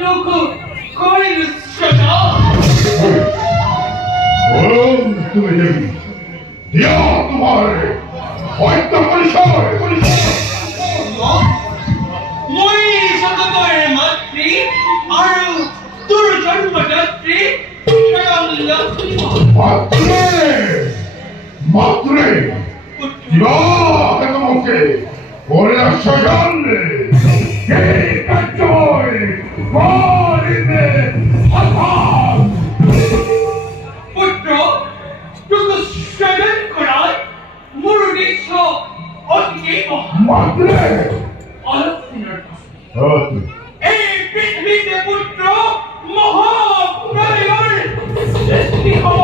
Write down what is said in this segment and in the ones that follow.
Moitsyo calling the struggle. तुम्हें दिया तुम्हारे और तब moi sakatore matri aru durjan matri sharam lakhmi matre ya kamoke ora shaganne ke kachoy marine hata putro tuko shagan korai murudisho otke matre এই পৃথিবীতে পুত্র মহাপ্রলয়ের সৃষ্টি হব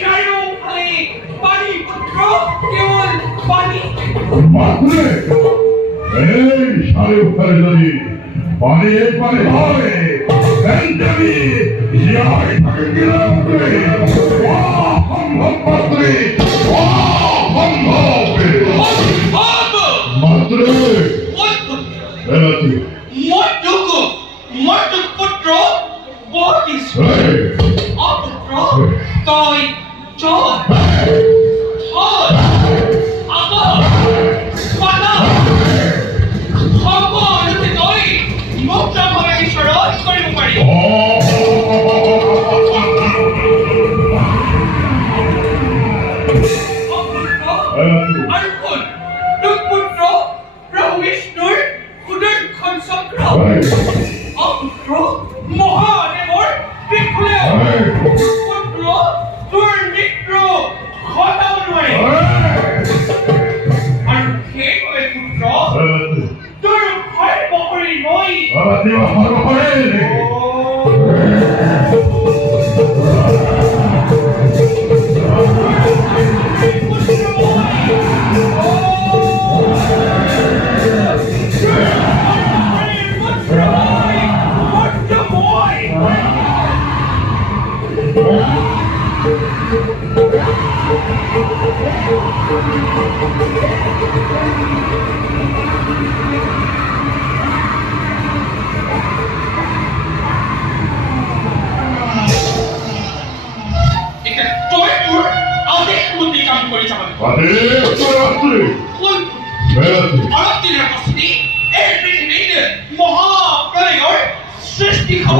চারিওফালে পানি পুত্র কেবল পানি এই চারিওফালে যদি পানি পানি হয় আমি ইয়াই থাকে গেলাম Matre! Moitsyo putro bodis. Putro doityo. Akhur. Vaona. Hoyo যদি তই মুক্ত ভাবে ঈশ্বৰক কৰিব পাৰি। Akhur, putro Vishnuৰ উদৰ চক্ৰ Akhur, মহাদেৱৰ ত্ৰিশূলে পুত্ৰ তোৰ মৃত্যু ঘটাব নোৱাৰে আৰু সেইবাবে পুত্ৰ তোৰ ভয় পকৰি মই সৃষ্টি হব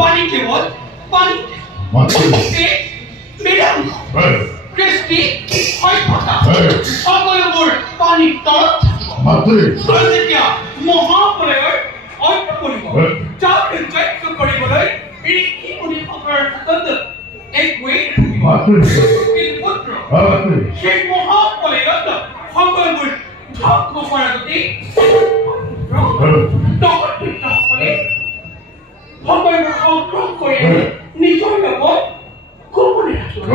পানি কেৱল পানি কৃষ্টি সভ্যতা সকলোবোৰ পানীৰ তলত আৰু যেতিয়া মহাপ্ৰলয়ৰ অন্ত পৰিব যাক যজ্ঞ কৰিবলৈ ঋষি মুনিসকলৰ হাতত একোৱেই নাথাকিব পুত্ৰ সেই মহাপ্ৰলয়ত সকলোবোৰ ধ্বংস কৰা যদি সকলে সকলোবোৰ সংগ্ৰহ কৰি নিজৰ লগত গোপনে ৰাখিব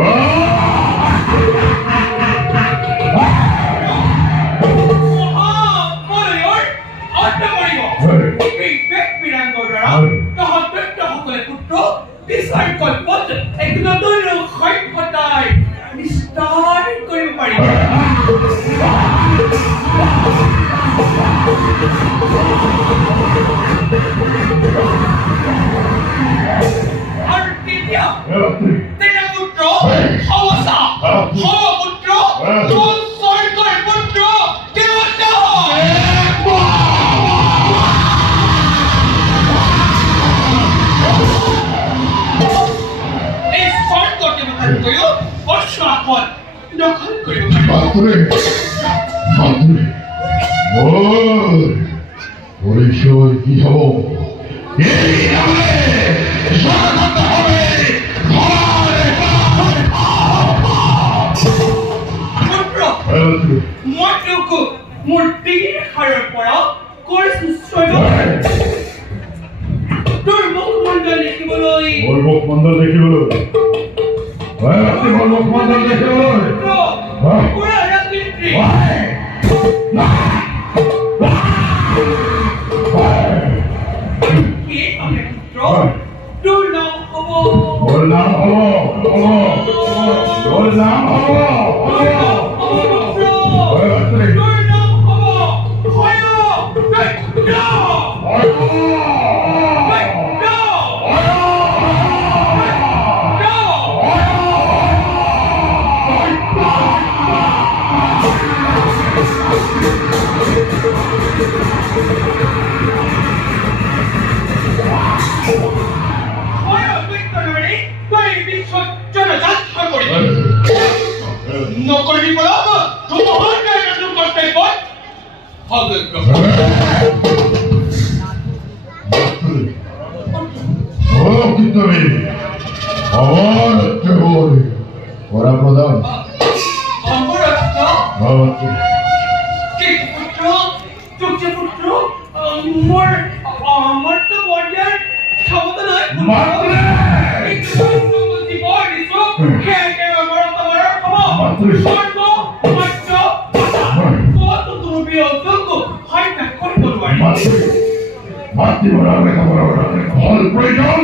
মহাপ্ৰলয়ৰ অন্ত পৰিব এই ব্যক্তিৰাংগৰ দ্বাৰা সকলে পুত্ৰ বিচাৰ কল্পত এক নতুন সভ্যতাৰ বিস্তাৰ কৰিব পাৰিব আৰু তেতিয়া পুত্ৰ অৱস্থা পুত্ৰ স্বৰ্গৰ পুত্ৰ দেৱতা এই স্বৰ্গ দেৱতাতকৈও অশ্বাসন দখল কৰিব পরিচয় কি হব মূৰ্তিৰ হাৰৰ পৰা কৰিছো তোৰ মুখমণ্ডল দেখিবলৈ তোৰ নাম হ'ব তোর নাম হবো নকরি বলাব তোমার গায়ে শুরু করতে বল হবে ও কিতবে আবার চোরে ওরা প্রধান আমার একটা বাবা কি পুত্র চুপচে পুত্র আমার তো বড় ক্ষমতা নয় মাতৃ বলছি বল ইসো কে কে আমার তোমার ক্ষমা স্বর্গ মৎস্য কত তুমি অযোগ্য হয় না কোন করবাই মাতৃ বরাবর হল প্রয়োজন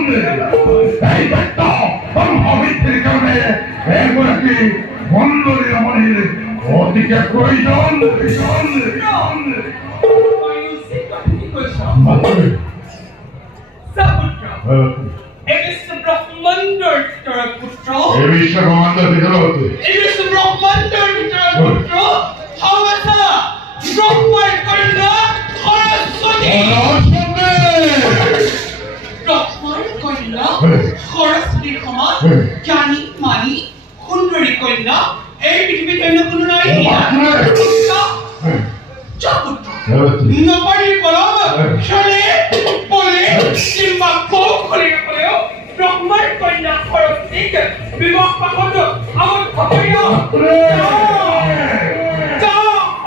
এই দেখতো তোর হবিত্রের কারণে এরপরে কি বন্ধরে আমাদের অতিকে প্রয়োজন মাতৃ It is the Broklend putra. এই বিশ্ব ব্রহ্মাণ্ডের ভিতরে হতে It is the Broklend putra. Hamasa Broklend koina Horasoni. Broklend koina Horasoni khama jani mani kundari koina ei pithibite onno kono nai Chaputra. Nobody বলব শোনে বলে কিংবা কোক করে করেও ব্রহ্মার কন্যা খরস্তিক বিবাহ পাখন্ড আমার খবরিয়া যা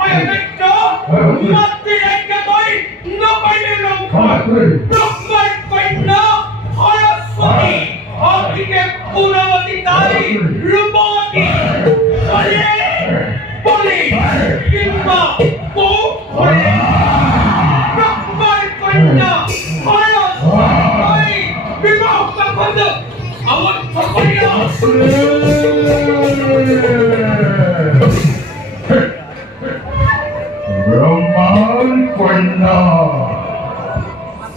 আয়নিক মাতৃ একটা কই নকইলে লঙ্কা ব্রহ্মার কন্যা খরস্বতী অতিকে পুরবতী তাই রূপবতী বলে বলে কিংবা কোক করে ব্রহ্মার কন্যা খরস্বতী বিবাহ পাখন্ড আমার খবরিয়া ব্রহ্মার কন্যা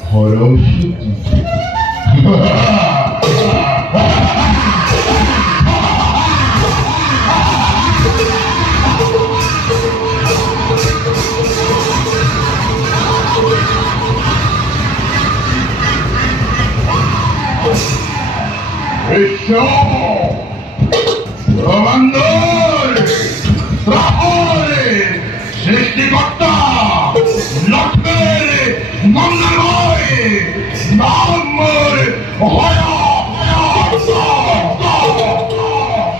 Saraswati Drishyo Brahmandor Rahore Srishtikarta Lakhsmi Mangaloi Namor Hoyo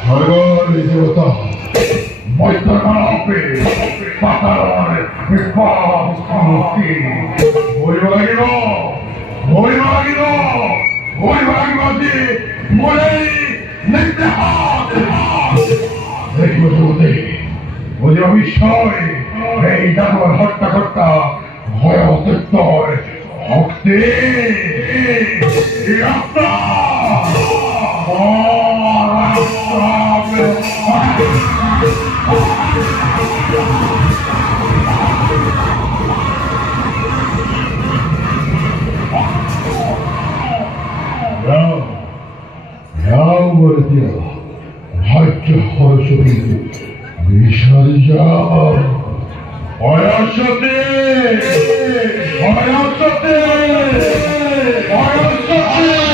Hoyo judha Moitsyo Kanape Pataror Vipah Samuti Hoyo Hoyo Molei Nektehad দেখবো তোদের ওদের অবিশ্বাস এই দাদুর হত্যাকর্তা ভয় অত্যন্তর ভক্তি Hacı Hoşo'yu Dışarıca Hayasati Hayasati Hayasati